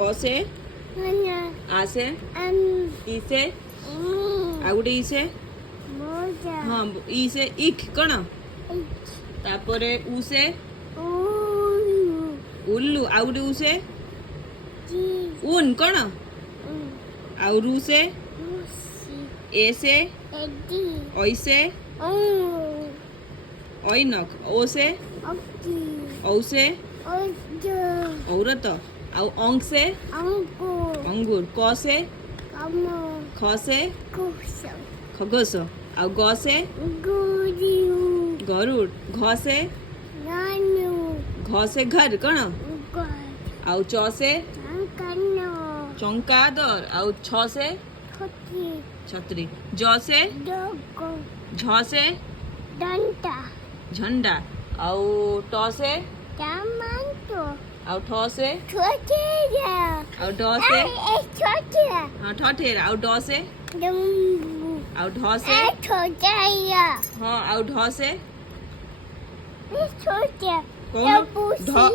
ओ से Mana. आ से ई से आ गुटे ई से Moja. हाँ ई से इख कण Ich. तापरे उ से Ulu. उल्लू आ गुटे उ से Ji. ऊन कण आ रु से Lucy. ए से Eddie. ओई से Oh. ओइनक ओ से Oki. औ से Ojo. औरत आ अंग से Uncle. अंगूर क से Kamu. ख से Kusam. खगोश आ ग से Gudiu. गरुड़ घ से Nanu. घ से घर कण God. आ च से Angkano. चौंकादर आ छ से Toki. छतरी ज से Dogo. झ से Danta. झंडा आउ ट से Tamanto. आउ ठ से Tortilla. आउ ड से Tortilla. हाँ ठठेर आउ ड से Dumbu. आउ ढ से Tortilla. हाँ आउ ढ से Tortilla. कौन ढ